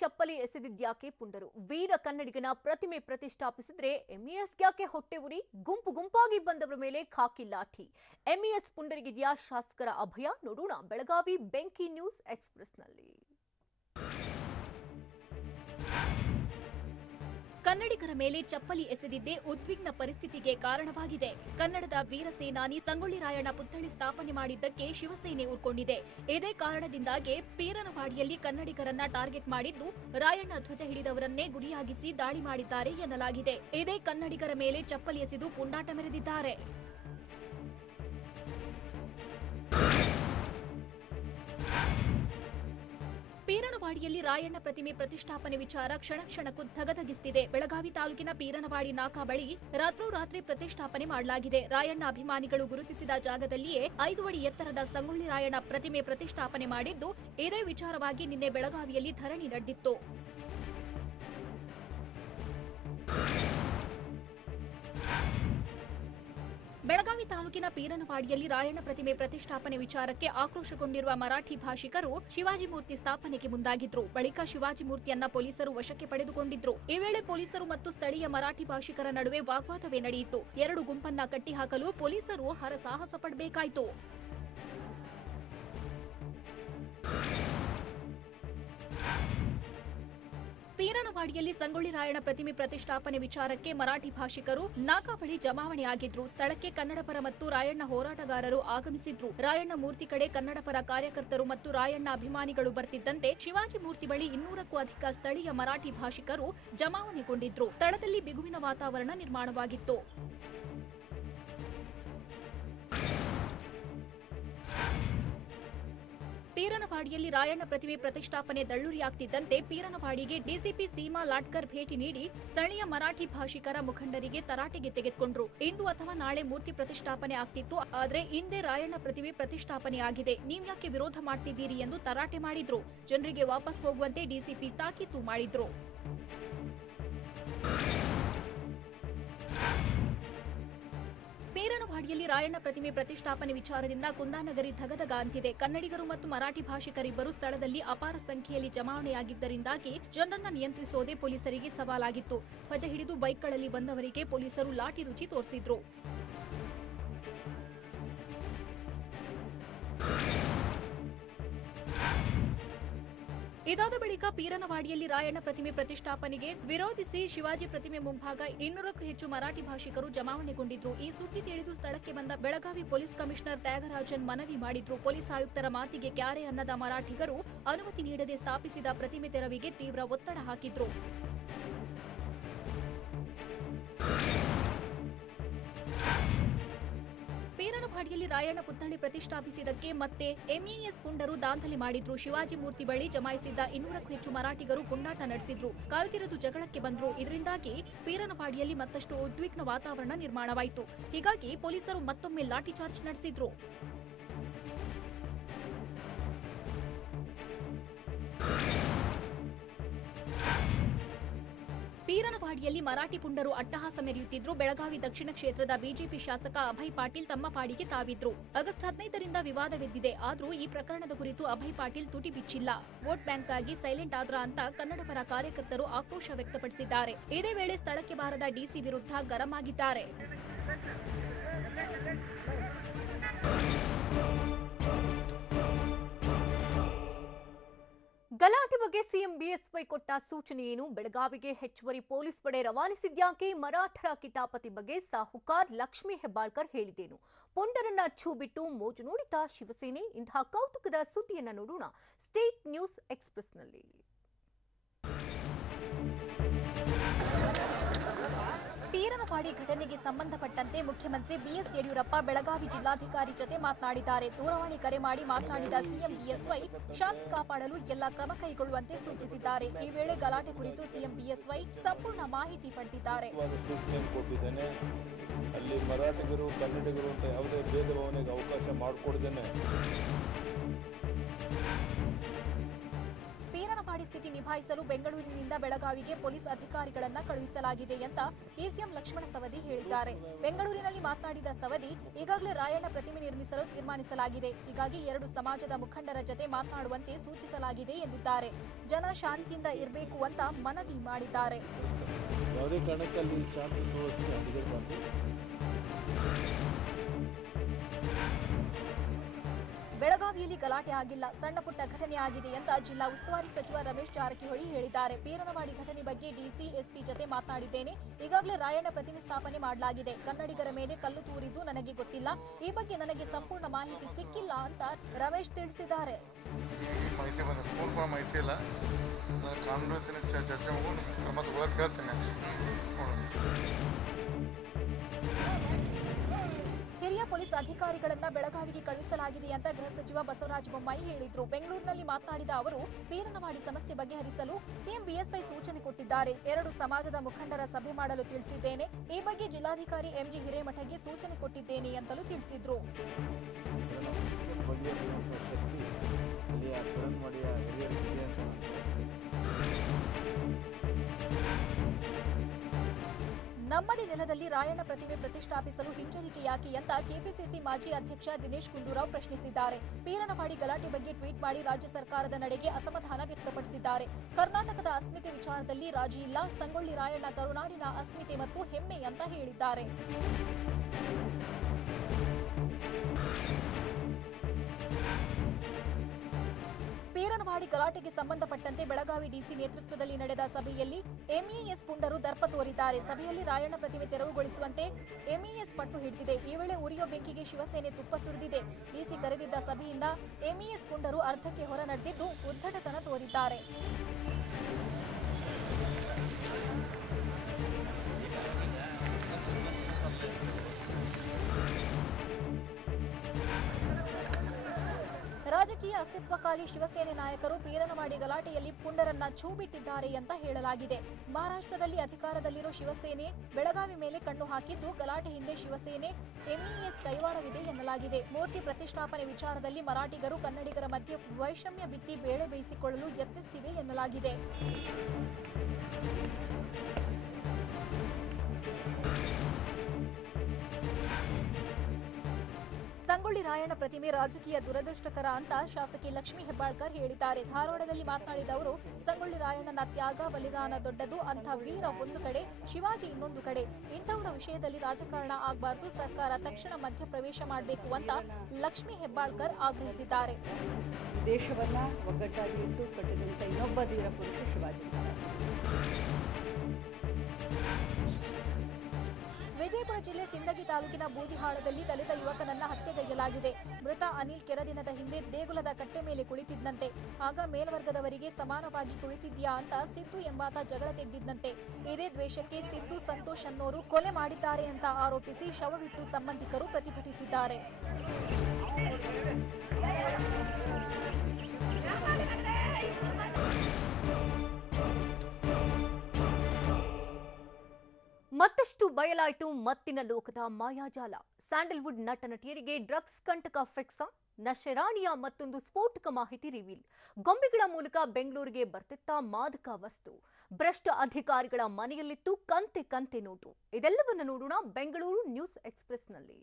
ಚಪ್ಪಲಿ ಎಸೆದಿದ್ಯಾಕೆ ಪುಂಡರು? ವೀರ ಕನ್ನಡಿಗನ ಪ್ರತಿಮೆ ಪ್ರತಿಷ್ಠಾಪಿಸಿದ್ರೆ ಎಂಇಎಸ್ ಯಾಕೆ ಹೊಟ್ಟೆ ಉರಿ? ಗುಂಪು ಗುಂಪಾಗಿ ಬಂದವರ ಮೇಲೆ ಖಾಕಿ ಲಾಠಿ. ಎಂಇಎಸ್ ಪುಂಡರಿಗಿದೆಯಾ ಶಾಸಕರ ಅಭಯ? ನೋಡೋಣ ಬೆಳಗಾವಿ ಬೆಂಕಿ ನ್ಯೂಸ್ ಎಕ್ಸ್‌ಪ್ರೆಸ್‌ನಲ್ಲಿ. ಕನ್ನಡಿಗರ ಮೇಲೆ ಚಪ್ಪಲಿ ಎಸೆದಿದ್ದೇ ಉದ್ವಿಗ್ನ ಪರಿಸ್ಥಿತಿಗೆ ಕಾರಣವಾಗಿದೆ. ಕನ್ನಡದ ವೀರ ಸೇನಾನಿ ಸಂಗೊಳ್ಳಿ ರಾಯಣ್ಣ ಪುತ್ಥಳಿ ಸ್ಥಾಪನೆ ಮಾಡಿದ್ದಕ್ಕೆ ಶಿವಸೇನೆ ಊರ್ಕೊಂಡಿದೆ. ಇದೇ ಕಾರಣದಿಂದಾಗಿ ಪೀರನವಾಡಿಯಲ್ಲಿ ಕನ್ನಡಿಗರನ್ನ ಟಾರ್ಗೆಟ್ ಮಾಡಿದ್ದು ರಾಯಣ್ಣ ಧ್ವಜ ಹಿಡಿದವರನ್ನೇ ಗುರಿಯಾಗಿಸಿ ದಾಳಿ ಮಾಡಿದ್ದಾರೆ ಎನ್ನಲಾಗಿದೆ. ಇದೇ ಕನ್ನಡಿಗರ ಮೇಲೆ ಚಪ್ಪಲಿ ಎಸೆದು ಪುಂಡಾಟ ಮೆರೆದಿದ್ದಾರೆ. ಪೀರನವಾಡಿಯಲ್ಲಿ ರಾಯಣ್ಣ ಪ್ರತಿಮೆ ಪ್ರತಿಷ್ಠಾಪನೆ ವಿಚಾರ ಕ್ಷಣ ಕ್ಷಣಕ್ಕೂ ಧಗಧಗಿಸುತ್ತಿದೆ. ಬೆಳಗಾವಿ ತಾಲೂಕಿನ ಪೀರನವಾಡಿ ನಾಕಾ ಬಳಿ ರಾತ್ರೋರಾತ್ರಿ ಪ್ರತಿಷ್ಠಾಪನೆ ಮಾಡಲಾಗಿದೆ. ರಾಯಣ್ಣ ಅಭಿಮಾನಿಗಳು ಗುರುತಿಸಿದ ಜಾಗದಲ್ಲಿಯೇ 5 ಅಡಿ ಎತ್ತರದ ಸಂಗೊಳ್ಳಿ ರಾಯಣ್ಣ ಪ್ರತಿಮೆ ಪ್ರತಿಷ್ಠಾಪನೆ ಮಾಡಿದ್ದು, ಇದೇ ವಿಚಾರವಾಗಿ ನಿನ್ನೆ ಬೆಳಗಾವಿಯಲ್ಲಿ ಧರಣಿ ನಡೆದಿತ್ತು. ಬೆಳಗಾವಿ ತಾಲೂಕಿನ ಪೀರನವಾಡಿಯಲ್ಲಿ ರಾಯಣ್ಣ ಪ್ರತಿಮೆ ಪ್ರತಿಷ್ಠಾಪನೆ ವಿಚಾರಕ್ಕೆ ಆಕ್ರೋಶಗೊಂಡಿರುವ ಮರಾಠಿ ಭಾಷಿಕರು ಶಿವಾಜಿ ಮೂರ್ತಿ ಸ್ಥಾಪನೆಗೆ ಮುಂದಾಗಿದ್ರು. ಬಳಿಕ ಶಿವಾಜಿ ಮೂರ್ತಿಯನ್ನ ಪೊಲೀಸರು ವಶಕ್ಕೆ ಪಡೆದುಕೊಂಡಿದ್ರು. ಈ ವೇಳೆ ಪೊಲೀಸರು ಮತ್ತು ಸ್ಥಳೀಯ ಮರಾಠಿ ಭಾಷಿಕರ ನಡುವೆ ವಾಗ್ವಾದವೇ ನಡೆಯಿತು. 2 ಗುಂಪನ್ನ ಕಟ್ಟಿಹಾಕಲು ಪೊಲೀಸರು ಹರಸಾಹಸ ಪಡಬೇಕಾಯಿತು. ಪೀರನವಾಡಿಯಲ್ಲಿ ಸಂಗೊಳ್ಳಿ ರಾಯಣ್ಣ ಪ್ರತಿಮೆ ಪ್ರತಿಷ್ಠಾಪನೆ ವಿಚಾರಕ್ಕೆ ಮರಾಠಿ ಭಾಷಿಕರು ನಾಕಾ ಬಳಿ ಜಮಾವಣೆಯಾಗಿದ್ರು. ಸ್ಥಳಕ್ಕೆ ಕನ್ನಡಪರ ಮತ್ತು ರಾಯಣ್ಣ ಹೋರಾಟಗಾರರು ಆಗಮಿಸಿದ್ರು. ರಾಯಣ್ಣ ಮೂರ್ತಿ ಕಡೆ ಕನ್ನಡಪರ ಕಾರ್ಯಕರ್ತರು ಮತ್ತು ರಾಯಣ್ಣ ಅಭಿಮಾನಿಗಳು ಬರ್ತಿದ್ದಂತೆ ಶಿವಾಜಿ ಮೂರ್ತಿ ಬಳಿ 200ಕ್ಕೂ ಅಧಿಕ ಸ್ಥಳೀಯ ಮರಾಠಿ ಭಾಷಿಕರು ಜಮಾವಣೆಗೊಂಡಿದ್ರು. ಸ್ಥಳದಲ್ಲಿ ಬಿಗುವಿನ ವಾತಾವರಣ ನಿರ್ಮಾಣವಾಗಿತ್ತು. ಪೀರನವಾಡಿಯಲ್ಲಿ ರಾಯಣ್ಣ ಪ್ರತಿಮೆ ಪ್ರತಿಷ್ಠಾಪನೆ ದಳ್ಳುರಿಯಾಗ್ತಿದ್ದಂತೆ ಪೀರನವಾಡಿಗೆ ಡಿಸಿಪಿ ಸೀಮಾ ಲಾಟ್ಕರ್ ಭೇಟಿ ನೀಡಿ ಸ್ಥಳೀಯ ಮರಾಠಿ ಭಾಷಿಕರ ಮುಖಂಡರಿಗೆ ತರಾಟೆಗೆ ತೆಗೆದುಕೊಂಡ್ರು. ಇಂದು ಅಥವಾ ನಾಳೆ ಮೂರ್ತಿ ಪ್ರತಿಷ್ಠಾಪನೆ ಆಗ್ತಿತ್ತು, ಆದ್ರೆ ಇಂದೇ ರಾಯಣ್ಣ ಪ್ರತಿಮೆ ಪ್ರತಿಷ್ಠಾಪನೆಯಾಗಿದೆ, ನೀವ್ಯಾಕೆ ವಿರೋಧ ಮಾಡ್ತಿದ್ದೀರಿ ಎಂದು ತರಾಟೆ ಮಾಡಿದ್ರು. ಜನರಿಗೆ ವಾಪಸ್ ಹೋಗುವಂತೆ ಡಿಸಿಪಿ ತಾಕೀತು ಮಾಡಿದ್ರು. ಪೀರನವಾಡಿಯಲ್ಲಿ ರಾಯಣ್ಣ ಪ್ರತಿಮೆ ಪ್ರತಿಷ್ಠಾಪನೆ ವಿಚಾರದಿಂದ ಕುಂದಾನಗರಿ ಧಗಧಗ ಅಂತಿದೆ. ಕನ್ನಡಿಗರು ಮತ್ತು ಮರಾಠಿ ಭಾಷಿಕರಿಬ್ಬರು ಸ್ಥಳದಲ್ಲಿ ಅಪಾರ ಸಂಖ್ಯೆಯಲ್ಲಿ ಜಮಾವಣೆಯಾಗಿದ್ದರಿಂದಾಗಿ ಜನರನ್ನ ನಿಯಂತ್ರಿಸೋದೇ ಪೊಲೀಸರಿಗೆ ಸವಾಲಾಗಿತ್ತು. ಧ್ವಜ ಹಿಡಿದು ಬೈಕ್ಗಳಲ್ಲಿ ಬಂದವರಿಗೆ ಪೊಲೀಸರು ಲಾಠಿ ರುಚಿ ತೋರಿಸಿದ್ರು. ಇದಾದ ಬಳಿಕ ಪೀರನವಾಡಿಯಲ್ಲಿ ರಾಯಣ್ಣ ಪ್ರತಿಮೆ ಪ್ರತಿಷ್ಠಾಪನೆಗೆ ವಿರೋಧಿಸಿ ಶಿವಾಜಿ ಪ್ರತಿಮೆ ಮುಂಭಾಗ 200ಕ್ಕೂ ಹೆಚ್ಚು ಮರಾಠಿ ಭಾಷಿಕರು ಜಮಾವಣೆಗೊಂಡಿದ್ರು. ಈ ಸುದ್ದಿ ತಿಳಿದು ಸ್ಥಳಕ್ಕೆ ಬಂದ ಬೆಳಗಾವಿ ಪೊಲೀಸ್ ಕಮಿಷನರ್ ತ್ಯಾಗರಾಜನ್ ಮನವಿ ಮಾಡಿದ್ರು. ಪೊಲೀಸ್ ಆಯುಕ್ತರ ಮಾತಿಗೆ ಕ್ಯಾರೆ ಅನ್ನದ ಮರಾಠಿಗರು ಅನುಮತಿ ನೀಡದೆ ಸ್ಥಾಪಿಸಿದ ಪ್ರತಿಮೆ ತೆರವಿಗೆ ತೀವ್ರ ಒತ್ತಡ ಹಾಕಿದ್ರು. ಪೀರನವಾಡಿಯಲ್ಲಿ ರಾಯಣ್ಣ ಪುತ್ಥಳಿ ಪ್ರತಿಷ್ಠಾಪಿಸಿದ್ದಕ್ಕೆ ಮತ್ತೆ ಎಂಇಎಸ್ ಪುಂಡರು ದಾಂಧಲೆ ಮಾಡಿದ್ರು. ಶಿವಾಜಿ ಮೂರ್ತಿ ಬಳಿ ಜಮಾಯಿಸಿದ್ದ 200ಕ್ಕೂ ಹೆಚ್ಚು ಮರಾಠಿಗರು ಪುಂಡಾಟ ನಡೆಸಿದ್ರು. ಕಾಲ್ಕಿರಿದು ಜಗಳಕ್ಕೆ ಬಂದ್ರು. ಇದರಿಂದಾಗಿ ಪೀರನವಾಡಿಯಲ್ಲಿ ಮತ್ತಷ್ಟು ಉದ್ವಿಗ್ನ ವಾತಾವರಣ ನಿರ್ಮಾಣವಾಯಿತು. ಹೀಗಾಗಿ ಪೊಲೀಸರು ಮತ್ತೊಮ್ಮೆ ಲಾಠಿ ಚಾರ್ಜ್ ನಡೆಸಿದ್ರು. ಪೀರನವಾಡಿಯಲ್ಲಿ ಮರಾಠಿ ಪುಂಡರು ಅಟ್ಟಹಾಸ ಮೆರೆಯುತ್ತಿದ್ರು. ಬೆಳಗಾವಿ ದಕ್ಷಿಣ ಕ್ಷೇತ್ರದ ಬಿಜೆಪಿ ಶಾಸಕ ಅಭಯ್ ಪಾಟೀಲ್ ತಮ್ಮ ಪಾಡಿಗೆ ತಾವಿದ್ರು. ಆಗಸ್ಟ್ 15ರಿಂದ ವಿವಾದವೆದ್ದಿದೆ. ಆದ್ರೂ ಈ ಪ್ರಕರಣದ ಕುರಿತು ಅಭಯ್ ಪಾಟೀಲ್ ತುಟಿ ಬಿಚ್ಚಿಲ್ಲ. ವೋಟ್ ಬ್ಯಾಂಕ್ ಆಗಿ ಸೈಲೆಂಟ್ ಆದ್ರ ಅಂತ ಕನ್ನಡಪರ ಕಾರ್ಯಕರ್ತರು ಆಕ್ರೋಶ ವ್ಯಕ್ತಪಡಿಸಿದ್ದಾರೆ. ಇದೇ ವೇಳೆ ಸ್ಥಳಕ್ಕೆ ಬಾರದ ಡಿಸಿ ವಿರುದ್ಧ ಗರಂ ಆಗಿದ್ದಾರೆ. ಗಲಾಟೆ ಬಗ್ಗೆ ಸಿಎಂ ಬಿಎಸ್ವೈ ಕೊಟ್ಟ ಸೂಚನೆ ಏನು? ಬೆಳಗಾವಿಗೆ ಹೆಚ್ಚುವರಿ ಪೊಲೀಸ್ ಪಡೆ ರವಾನಿಸಿದ್ಯಾಕೆ? ಮರಾಠರ ಕಿತಾಪತಿ ಬಗ್ಗೆ ಸಾಹುಕಾರ್ ಲಕ್ಷ್ಮೀ ಹೆಬ್ಬಾಳ್ಕರ್ ಹೇಳಿದ್ದೇನು? ಪುಂಡರನ್ನ ಛೂ ಬಿಟ್ಟು ಮೋಜು ನೋಡಿತಾ ಶಿವಸೇನೆ? ಇಂತಹ ಕೌತುಕದ ಸುದ್ದಿಯನ್ನ ನೋಡೋಣ ಸ್ಟೇಟ್ ನ್ಯೂಸ್ ಎಕ್ಸ್‌ಪ್ರೆಸ್‌ನಲ್ಲಿ. ಪೀರನವಾಡಿ ಘಟನೆಗೆ ಸಂಬಂಧಪಟ್ಟಂತೆ ಮುಖ್ಯಮಂತ್ರಿ ಬಿಎಸ್ ಯಡಿಯೂರಪ್ಪ ಬೆಳಗಾವಿ ಜಿಲ್ಲಾಧಿಕಾರಿ ಜತೆ ಮಾತನಾಡಿದ್ದಾರೆ. ದೂರವಾಣಿ ಕರೆ ಮಾಡಿ ಮಾತನಾಡಿದ ಸಿಎಂ ಬಿಎಸ್ವೈ ಶಾಂತಿ ಕಾಪಾಡಲು ಎಲ್ಲ ಕ್ರಮ ಕೈಗೊಳ್ಳುವಂತೆ ಸೂಚಿಸಿದ್ದಾರೆ. ಈ ವೇಳೆ ಗಲಾಟೆ ಕುರಿತು ಸಿಎಂ ಬಿಎಸ್ವೈ ಸಂಪೂರ್ಣ ಮಾಹಿತಿ ಪಡೆದಿದ್ದಾರೆ. ಅಲ್ಲಿ ಮರಾಠಿಗರು ಕನ್ನಡಿಗರು ಅಂತ ಯಾವುದೇ ಭೇದ ಭಾವನೆಗೆ ಅವಕಾಶ ಮಾಡಿಕೊಡ್ದೇನೆ ಪೀರನವಾಡಿ ಸ್ಥಿತಿ ನಿಭಾಯಿಸಲು ಬೆಂಗಳೂರಿನಿಂದ ಬೆಳಗಾವಿಗೆ ಪೊಲೀಸ್ ಅಧಿಕಾರಿಗಳನ್ನ ಕಳುಹಿಸಲಾಗಿದೆ ಅಂತ ಎಸಿಎಂ ಲಕ್ಷ್ಮಣ ಸವದಿ ಹೇಳಿದ್ದಾರೆ. ಬೆಂಗಳೂರಿನಲ್ಲಿ ಮಾತನಾಡಿದ ಸವದಿ, ಈಗಾಗಲೇ ರಾಯಣ್ಣ ಪ್ರತಿಮೆ ನಿರ್ಮಿಸಲು ತೀರ್ಮಾನಿಸಲಾಗಿದೆ. ಹೀಗಾಗಿ 2 ಸಮಾಜದ ಮುಖಂಡರ ಜತೆ ಮಾತನಾಡುವಂತೆ ಸೂಚಿಸಲಾಗಿದೆ ಎಂದಿದ್ದಾರೆ. ಜನ ಶಾಂತಿಯಿಂದ ಇರಬೇಕು ಅಂತ ಮನವಿ ಮಾಡಿದ್ದಾರೆ. ಯಾವುದೇ ಕಾರಣಕ್ಕಲ್ಲಿ ಶಾಂತಿ ಸುವ್ಯವಸ್ಥೆ ಹದಗೆಡಬಾರದು. ಬೆಳಗಾವಿಯಲ್ಲಿ ಗಲಾಟೆ ಆಗಿಲ್ಲ, ಸಣ್ಣ ಪುಟ್ಟ ಘಟನೆ ಆಗಿದೆ ಅಂತ ಜಿಲ್ಲಾ ಉಸ್ತುವಾರಿ ಸಚಿವ ರಮೇಶ್ ಜಾರಕಿಹೊಳಿ ಹೇಳಿದ್ದಾರೆ. ಪೀರನವಾಡಿ ಘಟನೆ ಬಗ್ಗೆ ಡಿಸಿ, ಎಸ್ಪಿ ಜತೆ ಮಾತನಾಡಿದ್ದೇನೆ. ಈಗಾಗಲೇ ರಾಯಣ್ಣ ಪ್ರತಿಮೆ ಸ್ಥಾಪನೆ ಮಾಡಲಾಗಿದೆ. ಕನ್ನಡಿಗರ ಮೇಲೆ ಕಲ್ಲು ತೂರಿದ್ದು ನನಗೆ ಗೊತ್ತಿಲ್ಲ. ಈ ಬಗ್ಗೆ ನನಗೆ ಸಂಪೂರ್ಣ ಮಾಹಿತಿ ಸಿಕ್ಕಿಲ್ಲ ಅಂತ ರಮೇಶ್ ತಿಳಿಸಿದ್ದಾರೆ. ಮಾಹಿತಿ ಇಲ್ಲ, ಕಾನೂನು ಚರ್ಚೆ ಮಾಡ್ಕೊಂಡು ಕ್ರಮ ತಗೊಳ್ಳೋಕೆ ಹೇಳ್ತೇನೆ. ಹಿರಿಯ ಪೊಲೀಸ್ ಅಧಿಕಾರಿಗಳನ್ನ ಬೆಳಗಾವಿಗೆ ಕಳುಹಿಸಲಾಗಿದೆ ಅಂತ ಗೃಹ ಸಚಿವ ಬಸವರಾಜ ಬೊಮ್ಮಾಯಿ ಹೇಳಿದ್ರು. ಬೆಂಗಳೂರಿನಲ್ಲಿ ಮಾತನಾಡಿದ ಅವರು, ಪೀರನವಾಡಿ ಸಮಸ್ಯೆ ಬಗೆಹರಿಸಲು ಸಿಎಂ ಬಿಎಸ್ವೈ ಸೂಚನೆ ಕೊಟ್ಟಿದ್ದಾರೆ. 2 ಸಮಾಜದ ಮುಖಂಡರ ಸಭೆ ಮಾಡಲು ತಿಳಿಸಿದ್ದೇನೆ. ಈ ಬಗ್ಗೆ ಜಿಲ್ಲಾಧಿಕಾರಿ ಎಂಜಿ ಹಿರೇಮಠಗೆ ಸೂಚನೆ ಕೊಟ್ಟಿದ್ದೇನೆ ಅಂತಲೂ ತಿಳಿಸಿದ್ರು. ನಮ್ಮದೇ ನೆಲದಲ್ಲಿ ರಾಯಣ್ಣ ಪ್ರತಿಮೆ ಪ್ರತಿಷ್ಠಾಪಿಸಲು ಹಿಂಜರಿಕೆ ಯಾಕೆ ಅಂತ ಕೆಪಿಸಿಸಿ ಮಾಜಿ ಅಧ್ಯಕ್ಷ ದಿನೇಶ್ ಗುಂಡೂರಾವ್ ಪ್ರಶ್ನಿಸಿದ್ದಾರೆ. ಪೀರನವಾಡಿ ಗಲಾಟೆ ಬಗ್ಗೆ ಟ್ವೀಟ್ ಮಾಡಿ ರಾಜ್ಯ ಸರ್ಕಾರದ ನಡೆಗೆ ಅಸಮಾಧಾನ ವ್ಯಕ್ತಪಡಿಸಿದ್ದಾರೆ. ಕರ್ನಾಟಕದ ಅಸ್ಮಿತೆ ವಿಚಾರದಲ್ಲಿ ರಾಜಿ ಇಲ್ಲ, ಸಂಗೊಳ್ಳಿ ರಾಯಣ್ಣ ಕರುನಾಡಿನ ಅಸ್ಮಿತೆ ಮತ್ತು ಹೆಮ್ಮೆ ಅಂತ ಹೇಳಿದ್ದಾರೆ. ಪೀರನವಾಡಿ ಗಲಾಟೆಗೆ ಸಂಬಂಧಪಟ್ಟಂತೆ ಬೆಳಗಾವಿ ಡಿಸಿ ನೇತೃತ್ವದಲ್ಲಿ ನಡೆದ ಸಭೆಯಲ್ಲಿ ಎಂಇಎಸ್ ಪುಂಡರು ದರ್ಪ ತೋರಿದ್ದಾರೆ. ಸಭೆಯಲ್ಲಿ ರಾಯಣ್ಣ ಪ್ರತಿಮೆ ತೆರವುಗೊಳಿಸುವಂತೆ ಎಂಇಎಸ್ ಪಟ್ಟು ಹಿಡಿದಿದೆ. ಈ ವೇಳೆ ಉರಿಯೋ ಬೆಂಕಿಗೆ ಶಿವಸೇನೆ ತುಪ್ಪ ಸುರಿದಿದೆ. ಡಿಸಿ ಕರೆದಿದ್ದ ಸಭೆಯಿಂದ ಎಂಇಎಸ್ ಪುಂಡರು ಅರ್ಧಕ್ಕೆ ಹೊರ ನಡೆದಿದ್ದು ಉದ್ದಟತನ ತೋರಿದ್ದಾರೆ. ರಾಜಕೀಯ ಅಸ್ತಿತ್ವಕ್ಕಾಗಿ ಶಿವಸೇನೆ ನಾಯಕರು ಪೀರನವಾಡಿ ಗಲಾಟೆಯಲ್ಲಿ ಪುಂಡರನ್ನ ಛೂ ಬಿಟ್ಟಿದ್ದಾರೆ ಅಂತ ಹೇಳಲಾಗಿದೆ. ಮಹಾರಾಷ್ಟ್ರದಲ್ಲಿ ಅಧಿಕಾರದಲ್ಲಿರೋ ಶಿವಸೇನೆ ಬೆಳಗಾವಿ ಮೇಲೆ ಕಣ್ಣು ಹಾಕಿದ್ದು, ಗಲಾಟೆ ಹಿಂದೆ ಶಿವಸೇನೆ ಎಂಇಎಸ್ ಕೈವಾಡವಿದೆ ಎನ್ನಲಾಗಿದೆ. ಮೂರ್ತಿ ಪ್ರತಿಷ್ಠಾಪನೆ ವಿಚಾರದಲ್ಲಿ ಮರಾಠಿಗರು ಕನ್ನಡಿಗರ ಮಧ್ಯೆ ವೈಷಮ್ಯ ಬಿತ್ತಿ ಬೇಳೆ ಬೇಯಿಸಿಕೊಳ್ಳಲು ಯತ್ನಿಸುತ್ತಿವೆ ಎನ್ನಲಾಗಿದೆ. ಸಂಗೊಳ್ಳಿ ರಾಯಣ್ಣ ಪ್ರತಿಮೆ ರಾಜಕೀಯ ದುರದೃಷ್ಟಕರ ಅಂತ ಶಾಸಕಿ ಲಕ್ಷ್ಮೀ ಹೆಬ್ಬಾಳ್ಕರ್ ಹೇಳಿದ್ದಾರೆ. ಧಾರವಾಡದಲ್ಲಿ ಮಾತನಾಡಿದ ಅವರು, ಸಂಗೊಳ್ಳಿ ರಾಯಣ್ಣನ ತ್ಯಾಗ ಬಲಿದಾನ ದೊಡ್ಡದು, ಅಂಥ ವೀರ ಒಂದು ಕಡೆ, ಶಿವಾಜಿ ಇನ್ನೊಂದು ಕಡೆ. ಇಂಥವರ ವಿಷಯದಲ್ಲಿ ರಾಜಕಾರಣ ಆಗಬಾರದು, ಸರ್ಕಾರ ತಕ್ಷಣ ಮಧ್ಯಪ್ರವೇಶ ಮಾಡಬೇಕು ಅಂತ ಲಕ್ಷ್ಮೀ ಹೆಬ್ಬಾಳ್ಕರ್ ಆಗ್ರಹಿಸಿದ್ದಾರೆ. ದೇಶವನ್ನ ಒಗ್ಗಟ್ಟಾಗಿ ಇಟ್ಟು ಕಟ್ಟಿದಂತ ಇನ್ನೊಬ್ಬ ಧೀರ ಪುರುಷ ಶಿವಾಜಿ ಮಹಾರಾಜ. ವಿಜಯಪುರ ಜಿಲ್ಲೆ ಸಿಂದಗಿ ತಾಲೂಕಿನ ಬೂದಿಹಾಳದಲ್ಲಿ ದಲಿತ ಯುವಕನನ್ನ ಹತ್ಯೆಗೈಯಲಾಗಿದೆ. ಮೃತ ಅನಿಲ್ ಕೆರದಿನದ ಹಿಂದೆ ದೇಗುಲದ ಕಟ್ಟೆ ಮೇಲೆ ಕುಳಿತಿದ್ದಂತೆ. ಆಗ ಮೇಲ್ವರ್ಗದವರಿಗೆ ಸಮಾನವಾಗಿ ಕುಳಿತಿದ್ಯಾ ಅಂತ ಸಿದ್ದು ಎಂಬಾತ ಜಗಳ ತೆಗೆದಿದ್ದಂತೆ. ಇದೇ ದ್ವೇಷಕ್ಕೆ ಸಿದ್ದು, ಸಂತೋಷ್ ಅನ್ನೋರು ಕೊಲೆ ಮಾಡಿದ್ದಾರೆ ಅಂತ ಆರೋಪಿಸಿ ಶವವಿಟ್ಟು ಸಂಬಂಧಿಕರು ಪ್ರತಿಭಟಿಸಿದ್ದಾರೆ. ಮತ್ತಷ್ಟು ಬಯಲಾಯಿತು ಮತ್ತಿನ ಲೋಕದ ಮಾಯಾಜಾಲ. ಸ್ಯಾಂಡಲ್ವುಡ್ ನಟ ನಟಿಯರಿಗೆ ಡ್ರಗ್ಸ್ ಕಂಟಕ ಫಿಕ್ಸ, ನಶೆರಾಣಿಯ ಮತ್ತೊಂದು ಸ್ಫೋಟಕ ಮಾಹಿತಿ ರಿವೀಲ್. ಗೊಂಬೆಗಳ ಮೂಲಕ ಬೆಂಗಳೂರಿಗೆ ಬರ್ತಿತ್ತ ಮಾದಕ ವಸ್ತು. ಭ್ರಷ್ಟ ಅಧಿಕಾರಿಗಳ ಮನೆಯಲ್ಲಿತ್ತು ಕಂತೆ ಕಂತೆ ನೋಟು. ಇದೆಲ್ಲವನ್ನು ನೋಡೋಣ ಬೆಂಗಳೂರು ನ್ಯೂಸ್ ಎಕ್ಸ್‌ಪ್ರೆಸ್‌ನಲ್ಲಿ.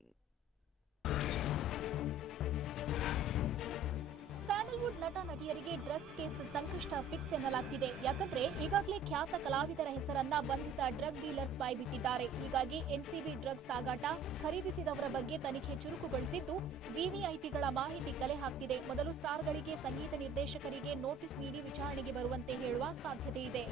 ಸ್ಯಾಂಡಲ್ವುಡ್ ನಟ ನಟಿಯರಿಗೆ ಡ್ರಗ್ಸ್ ಕೇಸ್ ಸಂಕಷ್ಟ ಫಿಕ್ಸ್ ಎನ್ನಲಾಗ್ತಿದೆ. ಯಾಕಂದ್ರೆ ಈಗಾಗಲೇ ಖ್ಯಾತ ಕಲಾವಿದರ ಹೆಸರನ್ನ ಬಂಧಿತ ಡ್ರಗ್ ಡೀಲರ್ಸ್ ಬಾಯ್ಬಿಟ್ಟಿದ್ದಾರೆ. ಹೀಗಾಗಿ ಎನ್ಸಿಬಿ ಡ್ರಗ್ಸ್ ಸಾಗಾಟ ಖರೀದಿಸಿದವರ ಬಗ್ಗೆ ತನಿಖೆ ಚುರುಕುಗೊಳಿಸಿದ್ದು, ವಿವಿಐಪಿಗಳ ಮಾಹಿತಿ ಕಲೆ ಹಾಕ್ತಿದೆ. ಮೊದಲು ಸ್ಟಾರ್ಗಳಿಗೆ, ಸಂಗೀತ ನಿರ್ದೇಶಕರಿಗೆ ನೋಟಿಸ್ ನೀಡಿ ವಿಚಾರಣೆಗೆ ಬರುವಂತೆ ಹೇಳುವ ಸಾಧ್ಯತೆ ಇದೆ.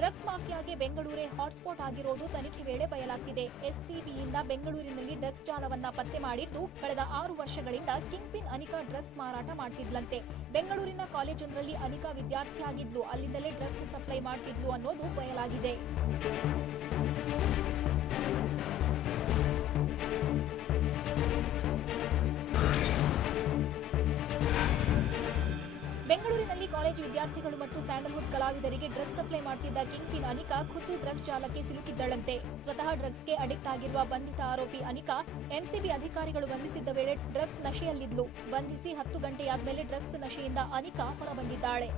ಡ್ರಗ್ಸ್ ಮಾಫಿಯಾಗೆ ಬೆಂಗಳೂರೇ ಹಾಟ್ಸ್ಪಾಟ್ ಆಗಿರೋದು ತನಿಖೆ ವೇಳೆ ಬಯಲಾಗ್ತಿದೆ. ಎಸ್ಸಿಬಿಯಿಂದ ಬೆಂಗಳೂರಿನಲ್ಲಿ ಡ್ರಗ್ಸ್ ಜಾಲವನ್ನ ಪತ್ತೆ ಮಾಡಿದ್ದು, ಕಳೆದ 6 ವರ್ಷಗಳಿಂದ ಕಿಂಗ್ ಪಿನ್ ಅನಿಕಾ ಡ್ರಗ್ಸ್ ಮಾರಾಟ ಮಾಡ್ತಿದ್ಲಂತೆ. ಬೆಂಗಳೂರಿನ ಕಾಲೇಜೊಂದರಲ್ಲಿ ಅನಿಕಾ ವಿದ್ಯಾರ್ಥಿಯಾಗಿದ್ಲು, ಅಲ್ಲಿಂದಲೇ ಡ್ರಗ್ಸ್ ಸಪ್ಲೈ ಮಾಡ್ತಿದ್ಲು ಅನ್ನೋದು ಬಯಲಾಗಿದೆ. ಬೆಂಗಳೂರಿನಲ್ಲಿ ಕಾಲೇಜು ವಿದ್ಯಾರ್ಥಿಗಳು ಮತ್ತು ಸ್ಯಾಂಡಲ್ವುಡ್ ಕಲಾವಿದರಿಗೆ ಡ್ರಗ್ಸ್ ಸಪ್ಲೈ ಮಾಡುತ್ತಿದ್ದ ಕಿಂಗ್ ಪಿನ್ ಅನಿಕಾ ಖುದ್ದು ಡ್ರಗ್ಸ್ ಜಾಲಕ್ಕೆ ಸಿಲುಕಿದ್ದಳಂತೆ. ಸ್ವತಃ ಡ್ರಗ್ಸ್ಗೆ ಅಡಿಕ್ಟ್ ಆಗಿರುವ ಬಂಧಿತ ಆರೋಪಿ ಅನಿಕಾ ಎನ್ಸಿಬಿ ಅಧಿಕಾರಿಗಳು ಬಂಧಿಸಿದ್ದ ವೇಳೆ ಡ್ರಗ್ಸ್ ನಶೆಯಲ್ಲಿದ್ಲು. ಬಂಧಿಸಿ 10 ಗಂಟೆಯಾದ್ಮೇಲೆ ಡ್ರಗ್ಸ್ ನಶೆಯಿಂದ ಅನಿಕಾ ಹೊರಬಂದಿದ್ದಾಳೆ.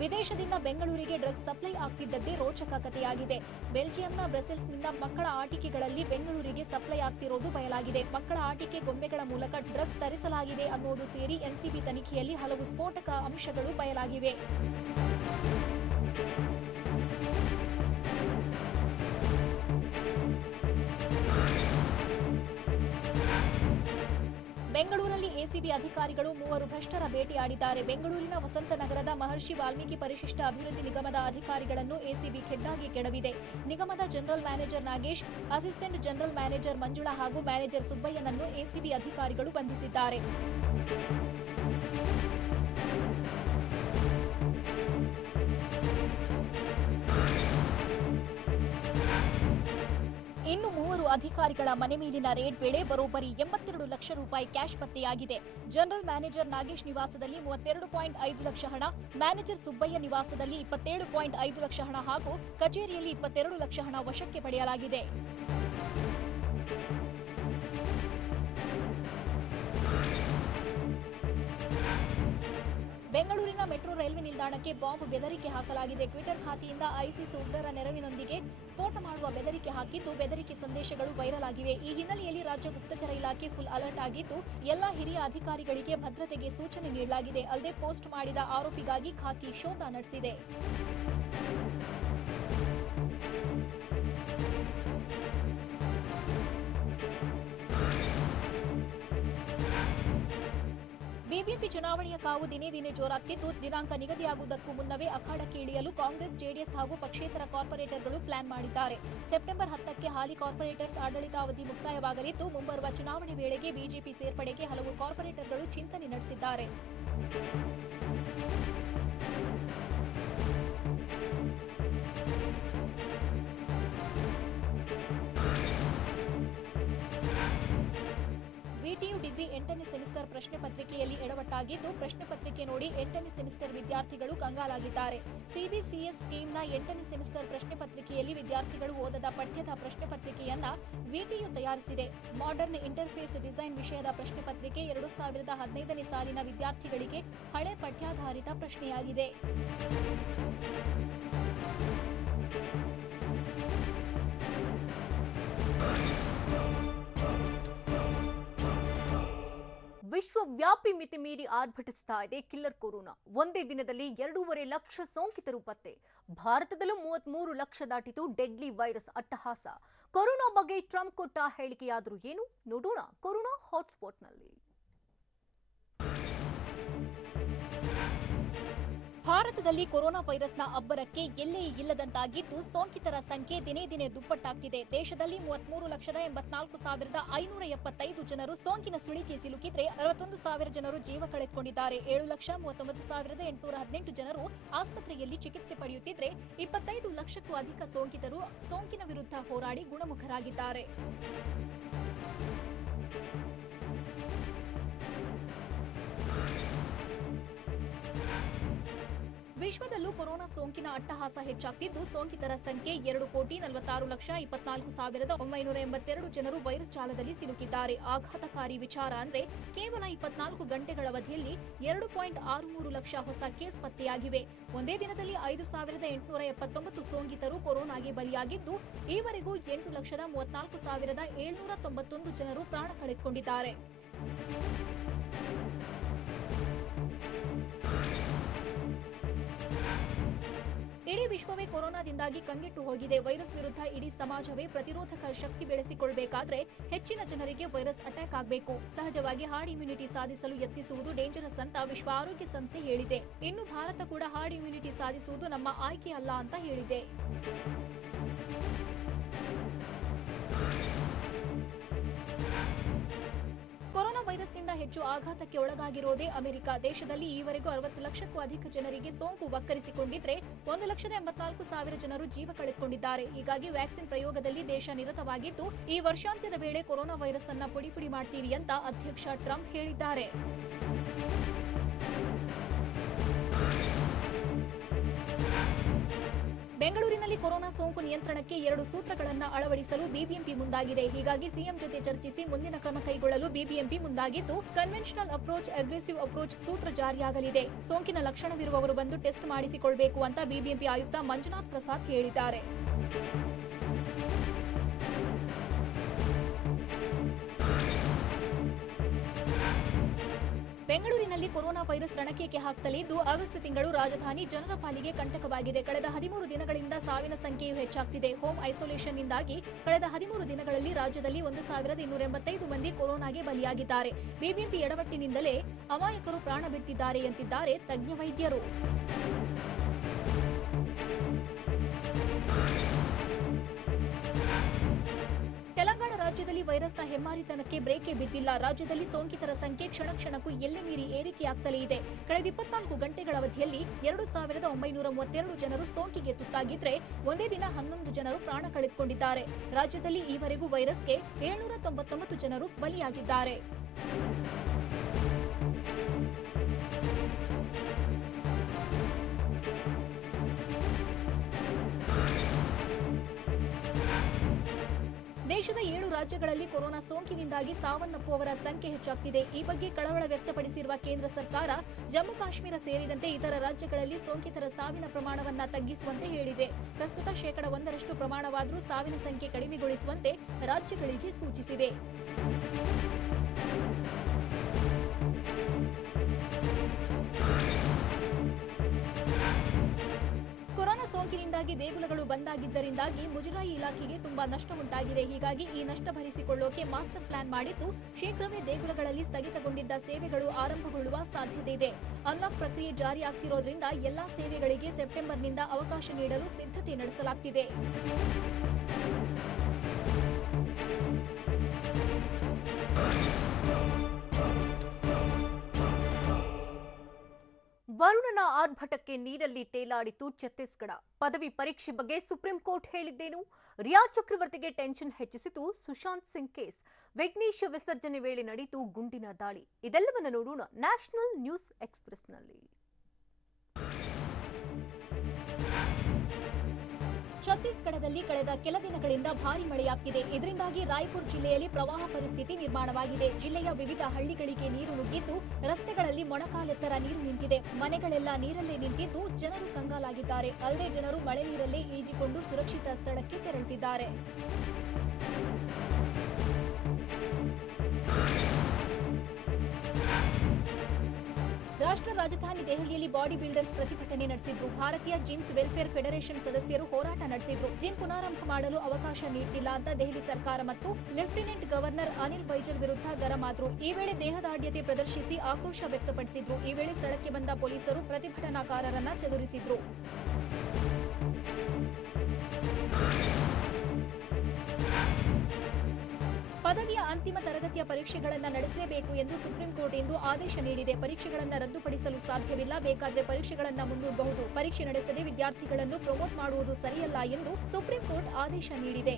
ವಿದೇಶದಿಂದ ಬೆಂಗಳೂರಿಗೆ ಡ್ರಗ್ಸ್ ಸಪ್ಲೈ ಆಗ್ತಿದ್ದದ್ದೇ ರೋಚಕ ಕಥೆಯಾಗಿದೆ. ಬೆಲ್ಜಿಯಂನ ಬ್ರಸೆಲ್ಸ್ನಿಂದ ಮಕ್ಕಳ ಆಟಿಕೆಗಳಲ್ಲಿ ಬೆಂಗಳೂರಿಗೆ ಸಪ್ಲೈ ಆಗ್ತಿರೋದು ಬಯಲಾಗಿದೆ. ಮಕ್ಕಳ ಆಟಿಕೆ ಗೊಂಬೆಗಳ ಮೂಲಕ ಡ್ರಗ್ಸ್ ತರಿಸಲಾಗಿದೆ ಅನ್ನೋದು ಸೇರಿ ಎನ್ಸಿಬಿ ತನಿಖೆಯಲ್ಲಿ ಹಲವು ಸ್ಫೋಟಕ ಅಂಶಗಳು ಬಯಲಾಗಿವೆ. ಬೆಂಗಳೂರಲ್ಲಿ ಎಸಿಬಿ ಅಧಿಕಾರಿಗಳು 3 ಭ್ರಷ್ಟರ ಬೇಟೆಯಾಡಿದ್ದಾರೆ. ಬೆಂಗಳೂರಿನ ವಸಂತನಗರದ ಮಹರ್ಷಿ ವಾಲ್ಮೀಕಿ ಪರಿಶಿಷ್ಟ ಅಭಿವೃದ್ಧಿ ನಿಗಮದ ಅಧಿಕಾರಿಗಳನ್ನು ಎಸಿಬಿ ಖೆಡ್ಡಾಗಿ ಕೆಡವಿದೆ. ನಿಗಮದ general manager Nagesh, assistant general manager Manjula ಹಾಗೂ ಮ್ಯಾನೇಜರ್ ಸುಬ್ಬಯ್ಯನನ್ನು ಎಸಿಬಿ ಅಧಿಕಾರಿಗಳು ಬಂಧಿಸಿದ್ದಾರೆ. ಇನ್ನು 3 ಅಧಿಕಾರಿಗಳ ಮನೆ ಮೇಲಿನ ರೇಡ್ ವೇಳೆ ಬರೋಬ್ಬರಿ 82 ಲಕ್ಷ ರೂಪಾಯಿ ಕ್ಯಾಶ್ ಪತ್ತೆಯಾಗಿದೆ. ಜನರಲ್ ಮ್ಯಾನೇಜರ್ ನಾಗೇಶ್ ನಿವಾಸದಲ್ಲಿ 32.5 ಲಕ್ಷ ಹಣ, ಮ್ಯಾನೇಜರ್ ಸುಬ್ಬಯ್ಯ ನಿವಾಸದಲ್ಲಿ 27.5 ಲಕ್ಷ ಹಣ ಹಾಗೂ ಕಚೇರಿಯಲ್ಲಿ 22 ಲಕ್ಷ ಹಣ ವಶಕ್ಕೆ ಪಡೆಯಲಾಗಿದೆ. ಬೆಂಗಳೂರಿನ ಮೆಟ್ರೋ ರೈಲ್ವೆ ನಿಲ್ದಾಣಕ್ಕೆ ಬಾಂಬ್ ಬೆದರಿಕೆ ಹಾಕಲಾಗಿದೆ. ಟ್ವಿಟರ್ ಖಾತೆಯಿಂದ ಐಸಿಸ್ ಉಗ್ರರ ನೆರವಿನೊಂದಿಗೆ ಸ್ಫೋಟ ಮಾಡುವ ಬೆದರಿಕೆ ಹಾಕಿದ್ದು, ಬೆದರಿಕೆ ಸಂದೇಶಗಳು ವೈರಲ್ ಆಗಿವೆ. ಈ ಹಿನ್ನೆಲೆಯಲ್ಲಿ ರಾಜ್ಯ ಗುಪ್ತಚರ ಇಲಾಖೆ ಫುಲ್ ಅಲರ್ಟ್ ಆಗಿದ್ದು, ಎಲ್ಲಾ ಹಿರಿಯ ಅಧಿಕಾರಿಗಳಿಗೆ ಭದ್ರತೆಗೆ ಸೂಚನೆ ನೀಡಲಾಗಿದೆ. ಅಲ್ಲದೆ ಪೋಸ್ಟ್ ಮಾಡಿದ ಆರೋಪಿಗಾಗಿ ಖಾಕಿ ಶೋಧ ನಡೆಸಿದೆ. ಬಿಬಿಎಂಪಿ ಚುನಾವಣೆಯ ಕಾವು ದಿನೇ ದಿನೇ ಜೋರಾಗ್ತಿದ್ದು, ದಿನಾಂಕ ನಿಗದಿಯಾಗುವುದಕ್ಕೂ ಮುನ್ನವೇ ಅಖಾಡಕ್ಕೆ ಇಳಿಯಲು ಕಾಂಗ್ರೆಸ್, ಜೆಡಿಎಸ್ ಹಾಗೂ ಪಕ್ಷೇತರ ಕಾರ್ಪೊರೇಟರ್ಗಳು ಪ್ಲಾನ್ ಮಾಡಿದ್ದಾರೆ. ಸೆಪ್ಟೆಂಬರ್ 10ಕ್ಕೆ ಹಾಲಿ ಕಾರ್ಪೊರೇಟರ್ಸ್ ಆಡಳಿತಾವಧಿ ಮುಕ್ತಾಯವಾಗಲಿದ್ದು, ಮುಂಬರುವ ಚುನಾವಣೆ ವೇಳೆಗೆ ಬಿಜೆಪಿ ಸೇರ್ಪಡೆಗೆ ಹಲವು ಕಾರ್ಪೊರೇಟರ್ಗಳು ಚಿಂತನೆ ನಡೆಸಿದ್ದಾರೆ. ವಿಟಿಯು ಡಿಗ್ರಿ 8ನೇ ಸೆಮಿಸ್ಟರ್ ಪ್ರಶ್ನೆ ಪತ್ರಿಕೆಯಲ್ಲಿ ಎಡವಟ್ಟಾಗಿದ್ದು, ಪ್ರಶ್ನೆ ಪತ್ರಿಕೆ ನೋಡಿ 8ನೇ ಸೆಮಿಸ್ಟರ್ ವಿದ್ಯಾರ್ಥಿಗಳು ಕಂಗಾಲಾಗಿದ್ದಾರೆ. ಸಿಬಿಸಿಎಸ್ ಸ್ಕೀಮ್ನ 8ನೇ ಸೆಮಿಸ್ಟರ್ ಪ್ರಶ್ನೆ ಪತ್ರಿಕೆಯಲ್ಲಿ ವಿದ್ಯಾರ್ಥಿಗಳು ಓದದ ಪಠ್ಯದ ಪ್ರಶ್ನೆ ಪತ್ರಿಕೆಯನ್ನ ವಿಟಿಯು ತಯಾರಿಸಿದೆ. ಮಾಡರ್ನ್ ಇಂಟರ್ಫೇಸ್ ಡಿಸೈನ್ ವಿಷಯದ ಪ್ರಶ್ನೆ ಪತ್ರಿಕೆ 2015ನೇ ಸಾಲಿನ ವಿದ್ಯಾರ್ಥಿಗಳಿಗೆ ಹಳೆ ಪಠ್ಯಾಧಾರಿತ ಪ್ರಶ್ನೆಯಾಗಿದೆ. ವಿಶ್ವವ್ಯಾಪಿ ಮಿತಿ ಮೀರಿ ಆರ್ಭಟಿಸ್ತಾ ಇದೆ ಕಿಲ್ಲರ್ ಕೊರೋನಾ. ಒಂದೇ ದಿನದಲ್ಲಿ 2.5 ಲಕ್ಷ ಸೋಂಕಿತರು ಪತ್ತೆ. ಭಾರತದಲ್ಲೂ 33 ಲಕ್ಷ ದಾಟಿತು ಡೆಡ್ಲಿ ವೈರಸ್ ಅಟ್ಟಹಾಸ. ಕೊರೋನಾ ಬಗ್ಗೆ ಟ್ರಂಪ್ ಕೊಟ್ಟ ಹೇಳಿಕೆಯಾದರೂ ಏನು ನೋಡೋಣ ಕೊರೋನಾ ಹಾಟ್ಸ್ಪಾಟ್ನಲ್ಲಿ. ಭಾರತದಲ್ಲಿ ಕೊರೋನಾ ವೈರಸ್ನ ಅಬ್ಬರಕ್ಕೆ ಎಲ್ಲೇ ಇಲ್ಲದಂತಾಗಿದ್ದು, ಸೋಂಕಿತರ ಸಂಖ್ಯೆ ದಿನೇ ದಿನೇ ದುಪ್ಪಟ್ಟಾಗ್ತಿದೆ. ದೇಶದಲ್ಲಿ 33,84,575 ಜನರು ಸೋಂಕಿನ ಸುಳಿಗೆ ಸಿಲುಕಿದ್ರೆ 61,000 ಜನರು ಜೀವ ಕಳೆದುಕೊಂಡಿದ್ದಾರೆ. 7,39,818 ಜನರು ಆಸ್ಪತ್ರೆಯಲ್ಲಿ ಚಿಕಿತ್ಸೆ ಪಡೆಯುತ್ತಿದ್ರೆ 25 ಲಕ್ಷಕ್ಕೂ ಅಧಿಕ ಸೋಂಕಿತರು ಸೋಂಕಿನ ವಿರುದ್ಧ ಹೋರಾಡಿ ಗುಣಮುಖರಾಗಿದ್ದಾರೆ. ವಿಶ್ವದಲ್ಲೂ ಕೊರೋನಾ ಸೋಂಕಿನ ಅಟ್ಟಹಾಸ ಹೆಚ್ಚಾಗ್ತಿದ್ದು, ಸೋಂಕಿತರ ಸಂಖ್ಯೆ 2,46,24,982 ಜನರು ವೈರಸ್ ಜಾಲದಲ್ಲಿ ಸಿಲುಕಿದ್ದಾರೆ. ಆಘಾತಕಾರಿ ವಿಚಾರ ಅಂದ್ರೆ ಕೇವಲ 24 ಗಂಟೆಗಳ ಅವಧಿಯಲ್ಲಿ 2.63 ಲಕ್ಷ ಹೊಸ ಕೇಸ್ ಪತ್ತೆಯಾಗಿವೆ. ಒಂದೇ ದಿನದಲ್ಲಿ 5,879 ಸೋಂಕಿತರು ಕೊರೋನಾಗೆ ಬಲಿಯಾಗಿದ್ದು, ಈವರೆಗೂ 8,34,791 ಜನರು ಪ್ರಾಣ ಕಳೆದುಕೊಂಡಿದ್ದಾರೆ. ಇಡೀ ವಿಶ್ವವೇ ಕೊರೋನಾದಿಂದಾಗಿ ಕಂಗೆಟ್ಟು ಹೋಗಿದೆ. ವೈರಸ್ ವಿರುದ್ಧ ಇಡೀ ಸಮಾಜವೇ ಪ್ರತಿರೋಧಕ ಶಕ್ತಿ ಬೆಳೆಸಿಕೊಳ್ಳಬೇಕಾದ್ರೆ ಹೆಚ್ಚಿನ ಜನರಿಗೆ ವೈರಸ್ ಅಟ್ಯಾಕ್ ಆಗಬೇಕು. ಸಹಜವಾಗಿ ಹಾರ್ಡ್ ಇಮ್ಯುನಿಟಿ ಸಾಧಿಸಲು ಯತ್ನಿಸುವುದು ಡೇಂಜರಸ್ ಅಂತ ವಿಶ್ವ ಆರೋಗ್ಯ ಸಂಸ್ಥೆ ಹೇಳಿದೆ. ಇನ್ನು ಭಾರತ ಕೂಡ ಹಾರ್ಡ್ ಇಮ್ಯುನಿಟಿ ಸಾಧಿಸುವುದು ನಮ್ಮ ಆಯ್ಕೆ ಅಲ್ಲ ಅಂತ ಹೇಳಿದೆ. ಕೊರೋನಾ ವೈರಸ್ನಿಂದ ಹೆಚ್ಚು ಆಘಾತಕ್ಕೆ ಒಳಗಾಗಿರೋದೇ ಅಮೆರಿಕ. ದೇಶದಲ್ಲಿ ಈವರೆಗೂ 60 ಲಕ್ಷಕ್ಕೂ ಅಧಿಕ ಜನರಿಗೆ ಸೋಂಕು ವಕ್ಕರಿಸಿಕೊಂಡಿದ್ರೆ 1,84,000 ಜನರು ಜೀವ ಕಳೆದುಕೊಂಡಿದ್ದಾರೆ. ಹೀಗಾಗಿ ವ್ಯಾಕ್ಸಿನ್ ಪ್ರಯೋಗದಲ್ಲಿ ದೇಶ ನಿರತವಾಗಿದ್ದು, ಈ ವರ್ಷಾಂತ್ಯದ ವೇಳೆ ಕೊರೋನಾ ವೈರಸ್ ಅನ್ನ ಪುಡಿ ಮಾಡ್ತೀವಿ ಅಂತ ಅಧ್ಯಕ್ಷ ಟ್ರಂಪ್ ಹೇಳಿದ್ದಾರೆ. ಬೆಂಗಳೂರಿನಲ್ಲಿ ಕೊರೋನಾ ಸೋಂಕು ನಿಯಂತ್ರಣಕ್ಕೆ 2 ಸೂತ್ರಗಳನ್ನು ಅಳವಡಿಸಲು ಬಿಬಿಎಂಪಿ ಮುಂದಾಗಿದೆ. ಹೀಗಾಗಿ ಸಿಎಂ ಜೊತೆ ಚರ್ಚಿಸಿ ಮುಂದಿನ ಕ್ರಮ ಕೈಗೊಳ್ಳಲು ಬಿಬಿಎಂಪಿ ಮುಂದಾಗಿದ್ದು, ಕನ್ವೆನ್ಷನಲ್ ಅಪ್ರೋಚ್, ಅಗ್ರೆಸಿವ್ ಅಪ್ರೋಚ್ ಸೂತ್ರ ಜಾರಿಯಾಗಲಿದೆ. ಸೋಂಕಿನ ಲಕ್ಷಣವಿರುವವರು ಬಂದು ಟೆಸ್ಟ್ ಮಾಡಿಸಿಕೊಳ್ಳಬೇಕು ಅಂತ ಬಿಬಿಎಂಪಿ ಆಯುಕ್ತ ಮಂಜುನಾಥ್ ಪ್ರಸಾದ್ ಹೇಳಿದ್ದಾರೆ. ಬೆಂಗಳೂರಿನಲ್ಲಿ ಕೊರೋನಾ ವೈರಸ್ ರಣಕೇಕೆ ಹಾಕ್ತಲಿದ್ದು, ಆಗಸ್ಟ್ ತಿಂಗಳು ರಾಜಧಾನಿ ಜನರ ಪಾಲಿಗೆ ಕಂಟಕವಾಗಿದೆ. ಕಳೆದ 13 ದಿನಗಳಿಂದ ಸಾವಿನ ಸಂಖ್ಯೆಯು ಹೆಚ್ಚಾಗ್ತಿದೆ. ಹೋಮ್ ಐಸೋಲೇಷನ್ನಿಂದಾಗಿ ಕಳೆದ 13 ದಿನಗಳಲ್ಲಿ ರಾಜ್ಯದಲ್ಲಿ 1,285 ಮಂದಿ ಕೊರೋನಾಗೆ ಬಲಿಯಾಗಿದ್ದಾರೆ. ಬಿಬಿಎಂಪಿ ಎಡವಟ್ಟಿನಿಂದಲೇ ಅಮಾಯಕರು ಪ್ರಾಣ ಬಿಡ್ತಿದ್ದಾರೆ ಎಂದಿದ್ದಾರೆ ತಜ್ಞ ವೈದ್ಯರು. ತೆಲಂಗಾಣ ರಾಜ್ಯದಲ್ಲಿ ವೈರಸ್ನ ಹೆಮ್ಮಾರಿತನಕ್ಕೆ ಬ್ರೇಕೇ ಬಿದ್ದಿಲ್ಲ. ರಾಜ್ಯದಲ್ಲಿ ಸೋಂಕಿತರ ಸಂಖ್ಯೆ ಕ್ಷಣ ಕ್ಷಣಕ್ಕೂ ಎಲ್ಲೆ ಮೀರಿ ಏರಿಕೆಯಾಗ್ತಲೇ ಇದೆ. ಕಳೆದ 24 ಗಂಟೆಗಳ ಅವಧಿಯಲ್ಲಿ 2,932 ಜನರು ಸೋಂಕಿಗೆ ತುತ್ತಾಗಿದ್ರೆ ಒಂದೇ ದಿನ 11 ಜನರು ಪ್ರಾಣ ಕಳೆದುಕೊಂಡಿದ್ದಾರೆ. ರಾಜ್ಯದಲ್ಲಿ ಈವರೆಗೂ ವೈರಸ್ಗೆ 799 ಜನರು ಬಲಿಯಾಗಿದ್ದಾರೆ. ದೇಶದ 7 ರಾಜ್ಯಗಳಲ್ಲಿ ಕೊರೋನಾ ಸೋಂಕಿನಿಂದಾಗಿ ಸಾವನ್ನಪ್ಪುವವರ ಸಂಖ್ಯೆ ಹೆಚ್ಚಾಗ್ತಿದೆ. ಈ ಬಗ್ಗೆ ಕಳವಳ ವ್ಯಕ್ತಪಡಿಸಿರುವ ಕೇಂದ್ರ ಸರ್ಕಾರ ಜಮ್ಮು ಕಾಶ್ಮೀರ ಸೇರಿದಂತೆ ಇತರ ರಾಜ್ಯಗಳಲ್ಲಿ ಸೋಂಕಿತರ ಸಾವಿನ ಪ್ರಮಾಣವನ್ನು ತಗ್ಗಿಸುವಂತೆ ಹೇಳಿದೆ. ಪ್ರಸ್ತುತ 1% ಪ್ರಮಾಣವಾದರೂ ಸಾವಿನ ಸಂಖ್ಯೆ ಕಡಿಮೆಗೊಳಿಸುವಂತೆ ರಾಜ್ಯಗಳಿಗೆ ಸೂಚಿಸಿದೆ. ಕೊರೋನಾ ಸೋಂಕಿನಿಂದಾಗಿ ದೇಗುಲಗಳು ಬಂದಾಗಿದ್ದರಿಂದಾಗಿ ಮುಜರಾಯಿ ಇಲಾಖೆಗೆ ತುಂಬಾ ನಷ್ಟ ಉಂಟಾಗಿದೆ. ಹೀಗಾಗಿ ಈ ನಷ್ಟ ಭರಿಸಿಕೊಳ್ಳೋಕೆ ಮಾಸ್ಟರ್ ಪ್ಲಾನ್ ಮಾಡಿದ್ದು, ಶೀಘ್ರವೇ ದೇಗುಲಗಳಲ್ಲಿ ಸ್ಥಗಿತಗೊಂಡಿದ್ದ ಸೇವೆಗಳು ಆರಂಭಗೊಳ್ಳುವ ಸಾಧ್ಯತೆ ಇದೆ. ಅನ್ಲಾಕ್ ಪ್ರಕ್ರಿಯೆ ಜಾರಿಯಾಗ್ತಿರೋದ್ರಿಂದ ಎಲ್ಲಾ ಸೇವೆಗಳಿಗೆ ಸೆಪ್ಟೆಂಬರ್ನಿಂದ ಅವಕಾಶ ನೀಡಲು ಸಿದ್ಧತೆ ನಡೆಸಲಾಗ್ತಿದೆ. ವರುಣನ ಆರ್ಭಟಕ್ಕೆ ನೀರಲ್ಲಿ ತೇಲಾಡಿತು ಛತ್ತೀಸ್ಗಢ. ಪದವಿ ಪರೀಕ್ಷೆ ಬಗ್ಗೆ ಸುಪ್ರೀಂ ಕೋರ್ಟ್ ಹೇಳಿದ್ದೇನು? ರಿಯಾ ಚಕ್ರವರ್ತಿಗೆ ಟೆನ್ಷನ್ ಹೆಚ್ಚಿಸಿತು ಸುಶಾಂತ್ ಸಿಂಗ್ ಕೇಸ್. ವಿಘ್ನೇಶ್ ವಿಸರ್ಜನೆ ವೇಳೆ ನಡೆಯಿತು ಗುಂಡಿನ ದಾಳಿ. ಇದೆಲ್ಲವನ್ನ ನೋಡೋಣ ನ್ಯಾಷನಲ್ ನ್ಯೂಸ್ ಎಕ್ಸ್‌ಪ್ರೆಸ್‌ನಲ್ಲಿ. ಛತ್ತೀಸ್ಗಢದಲ್ಲಿ ಕಳೆದ ಕೆಲ ದಿನಗಳಿಂದ ಭಾರಿ ಮಳೆಯಾಗ್ತಿದೆ. ಇದರಿಂದಾಗಿ ರಾಯಪುರ್ ಜಿಲ್ಲೆಯಲ್ಲಿ ಪ್ರವಾಹ ಪರಿಸ್ಥಿತಿ ನಿರ್ಮಾಣವಾಗಿದೆ. ಜಿಲ್ಲೆಯ ವಿವಿಧ ಹಳ್ಳಿಗಳಿಗೆ ನೀರು ನುಗ್ಗಿದ್ದು, ರಸ್ತೆಗಳಲ್ಲಿ ಮೊಣಕಾಲೆತ್ತರ ನೀರು ನಿಂತಿದೆ. ಮನೆಗಳೆಲ್ಲ ನೀರಲ್ಲೇ ನಿಂತಿದ್ದು ಜನರು ಕಂಗಾಲಾಗಿದ್ದಾರೆ. ಅಲ್ಲದೆ ಜನರು ಮಳೆ ನೀರಲ್ಲೇ ಈಜಿಕೊಂಡು ಸುರಕ್ಷಿತ ಸ್ಥಳಕ್ಕೆ ತೆರಳುತ್ತಿದ್ದಾರೆ. ರಾಷ್ಟ್ರ ರಾಜಧಾನಿ ದೆಹಲಿಯಲ್ಲಿ ಬಾಡಿ ಬಿಲ್ಡರ್ಸ್ ಪ್ರತಿಭಟನೆ ನಡೆಸಿದ್ರು. ಭಾರತೀಯ ಜಿಮ್ಸ್ ವೆಲ್ಫೇರ್ ಫೆಡರೇಷನ್ ಸದಸ್ಯರು ಹೋರಾಟ ನಡೆಸಿದ್ರು. ಜಿಮ್ ಪುನರಾರಂಭ ಮಾಡಲು ಅವಕಾಶ ನೀಡುತ್ತಿಲ್ಲ ಅಂತ ದೆಹಲಿ ಸರ್ಕಾರ ಮತ್ತು ಲೆಫ್ಟಿನೆಂಟ್ ಗವರ್ನರ್ ಅನಿಲ್ ಬೈಜಲ್ ವಿರುದ್ಧ ಗರಂ ಆದ್ರು. ಈ ವೇಳೆ ದೇಹದಾಢ್ಯತೆ ಪ್ರದರ್ಶಿಸಿ ಆಕ್ರೋಶ ವ್ಯಕ್ತಪಡಿಸಿದ್ರು. ಈ ವೇಳೆ ಸ್ಥಳಕ್ಕೆ ಬಂದ ಪೊಲೀಸರು ಪ್ರತಿಭಟನಾಕಾರರನ್ನ ಚದುರಿಸಿದ್ರು. ಪದವಿಯ ಅಂತಿಮ ತರಗತಿಯ ಪರೀಕ್ಷೆಗಳನ್ನು ನಡೆಸಲೇಬೇಕು ಎಂದು ಸುಪ್ರೀಂ ಕೋರ್ಟ್ ಇಂದು ಆದೇಶ ನೀಡಿದೆ. ಪರೀಕ್ಷೆಗಳನ್ನು ರದ್ದುಪಡಿಸಲು ಸಾಧ್ಯವಿಲ್ಲ. ಬೇಕಾದರೆ ಪರೀಕ್ಷೆಗಳನ್ನು ಮುಂದೂಡಬಹುದು. ಪರೀಕ್ಷೆ ನಡೆಸದೆ ವಿದ್ಯಾರ್ಥಿಗಳನ್ನು ಪ್ರಮೋಟ್ ಮಾಡುವುದು ಸರಿಯಲ್ಲ ಎಂದು ಸುಪ್ರೀಂ ಕೋರ್ಟ್ ಆದೇಶ ನೀಡಿದೆ.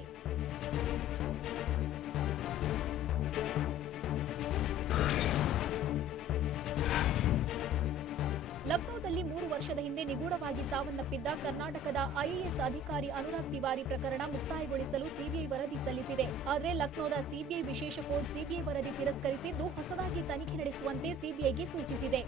ಲಕ್ನೋದಲ್ಲಿ 3 ವರ್ಷದ ಹಿಂದೆ ನಿಗೂಢವಾಗಿ ಸಾವನ್ನಪ್ಪಿದ್ದ ಕರ್ನಾಟಕದ ಐಎಎಸ್ ಅಧಿಕಾರಿ ಅನುರಾಗ್ ತಿವಾರಿ ಪ್ರಕರಣ ಮುಕ್ತಾಯಗೊಳಿಸಲು ಸಿಬಿಐ ವರದಿ ಸಲ್ಲಿಸಿದೆ. ಆದರೆ ಲಕ್ನೋದ ಸಿಬಿಐ ವಿಶೇಷ ಕೋರ್ಟ್ ಸಿಬಿಐ ವರದಿ ತಿರಸ್ಕರಿಸಿದ್ದು, ಹೊಸದಾಗಿ ತನಿಖೆ ನಡೆಸುವಂತೆ ಸಿಬಿಐಗೆ ಸೂಚಿಸಿದೆ.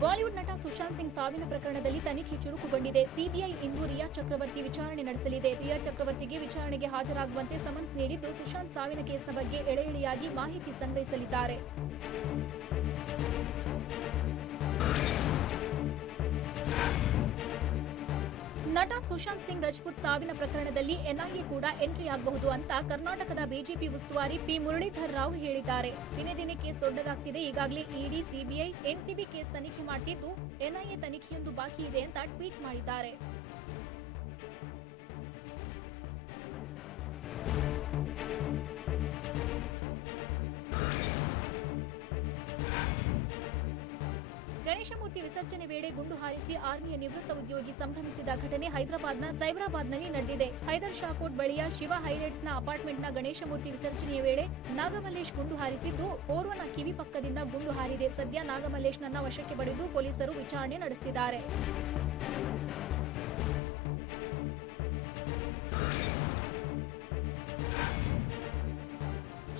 ಬಾಲಿವುಡ್ ನಟ ಸುಶಾಂತ್ ಸಿಂಗ್ ಸಾವಿನ ಪ್ರಕರಣದಲ್ಲಿ ತನಿಖೆ ಚುರುಕುಗೊಂಡಿದೆ. ಸಿಬಿಐ ಇಂದು ರಿಯಾ ಚಕ್ರವರ್ತಿ ವಿಚಾರಣೆ ನಡೆಸಲಿದೆ. ರಿಯಾ ಚಕ್ರವರ್ತಿಗೆ ವಿಚಾರಣೆಗೆ ಹಾಜರಾಗುವಂತೆ ಸಮನ್ಸ್ ನೀಡಿದ್ದು, ಸುಶಾಂತ್ ಸಾವಿನ ಕೇಸ್ನ ಬಗ್ಗೆ ಎಳೆ ಎಳೆಯಾಗಿ ಮಾಹಿತಿ ಸಂಗ್ರಹಿಸಲಿದ್ದಾರೆ. ನಟ ಸುಶಾಂತ್ ಸಿಂಗ್ ರಜಪೂತ್ ಸಾವಿನ ಪ್ರಕರಣದಲ್ಲಿ ಎನ್ಐಎ ಕೂಡ ಎಂಟ್ರಿ ಆಗಬಹುದು ಅಂತ ಕರ್ನಾಟಕದ ಬಿಜೆಪಿ ಉಸ್ತುವಾರಿ ಪಿ ಮುರಳೀಧರ್ ರಾವ್ ಹೇಳಿದ್ದಾರೆ. ದಿನೇ ದಿನೇ ಕೇಸ್ ದೊಡ್ಡದಾಗ್ತಿದೆ. ಈಗಾಗಲೇ ಇಡಿ, ಸಿಬಿಐ, ಎನ್ಸಿಬಿ ಕೇಸ್ ತನಿಖೆ ಮಾಡ್ತಿದ್ದು, ಎನ್ಐಎ ತನಿಖೆಯೊಂದು ಬಾಕಿ ಇದೆ ಅಂತ ಟ್ವೀಟ್ ಮಾಡಿದ್ದಾರೆ. ಗಣೇಶ ಮೂರ್ತಿ ವಿಸರ್ಜನೆ ವೇಳೆ ಗುಂಡು ಹಾರಿಸಿ ಆರ್ಮಿಯ ನಿವೃತ್ತ ಉದ್ಯೋಗಿ ಸಂಭ್ರಮಿಸಿದ ಘಟನೆ ಹೈದರಾಬಾದ್ನ ಸೈಬರಾಬಾದ್ನಲ್ಲಿ ನಡೆದಿದೆ. ಹೈದರ್ ಶಾಕೋಟ್ ಬಳಿಯ ಶಿವ ಹೈಲೈಟ್ಸ್ನ ಅಪಾರ್ಟ್ಮೆಂಟ್ನ ಗಣೇಶ ಮೂರ್ತಿ ವಿಸರ್ಜನೆಯ ವೇಳೆ ನಾಗಮಲ್ಲೇಶ್ ಗುಂಡು ಹಾರಿಸಿದ್ದು, ಓರ್ವನ ಕಿವಿ ಪಕ್ಕದಿಂದ ಗುಂಡು ಹಾರಿದೆ. ಸದ್ಯ ನಾಗಮಲ್ಲೇಶ್ನನ್ನ ವಶಕ್ಕೆ ಪಡೆದು ಪೊಲೀಸರು ವಿಚಾರಣೆ ನಡೆಸುತ್ತಿದ್ದಾರೆ.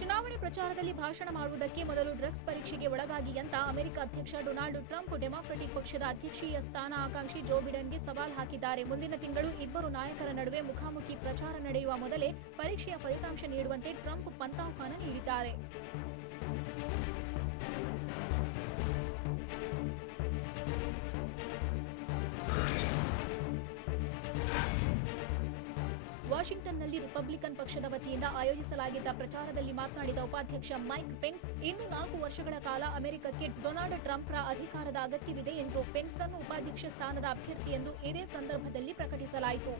ಚುನಾವಣೆ ಪ್ರಚಾರದಲ್ಲಿ ಭಾಷಣ ಮಾಡುವುದಕ್ಕೆ ಮೊದಲು ಡ್ರಗ್ಸ್ ಪರೀಕ್ಷೆಗೆ ಒಳಗಾಗಿ ಅಂತ ಅಮೆರಿಕ ಅಧ್ಯಕ್ಷ ಡೊನಾಲ್ಡ್ ಟ್ರಂಪ್ ಡೆಮಾಕ್ರೆಟಿಕ್ ಪಕ್ಷದ ಅಧ್ಯಕ್ಷೀಯ ಸ್ಥಾನ ಆಕಾಂಕ್ಷಿ ಜೋ ಬಿಡನ್ಗೆ ಸವಾಲ್ ಹಾಕಿದ್ದಾರೆ. ಮುಂದಿನ ತಿಂಗಳು ಇಬ್ಬರು ನಾಯಕರ ನಡುವೆ ಮುಖಾಮುಖಿ ಪ್ರಚಾರ ನಡೆಯುವ ಮೊದಲೇ ಪರೀಕ್ಷೆಯ ಫಲಿತಾಂಶ ನೀಡುವಂತೆ ಟ್ರಂಪ್ ಪಂಥಾಹ್ವಾನ ನೀಡಿದ್ದಾರೆ. ವಾಷಿಂಗ್ಟನ್ನಲ್ಲಿ ರಿಪಬ್ಲಿಕನ್ ಪಕ್ಷದ ವತಿಯಿಂದ ಆಯೋಜಿಸಲಾಗಿದ್ದ ಪ್ರಚಾರದಲ್ಲಿ ಮಾತನಾಡಿದ ಉಪಾಧ್ಯಕ್ಷ ಮೈಕ್ ಪೆನ್ಸ್, ಇನ್ನು 4 ವರ್ಷಗಳ ಕಾಲ ಅಮೆರಿಕಕ್ಕೆ ಡೊನಾಲ್ಡ್ ಟ್ರಂಪ್ರ ಅಧಿಕಾರದ ಅಗತ್ಯವಿದೆ ಎಂದರು. ಪೆನ್ಸ್ರನ್ನು ಉಪಾಧ್ಯಕ್ಷ ಸ್ಥಾನದ ಅಭ್ಯರ್ಥಿ ಎಂದು ಇದೇ ಸಂದರ್ಭದಲ್ಲಿ ಪ್ರಕಟಿಸಲಾಯಿತು.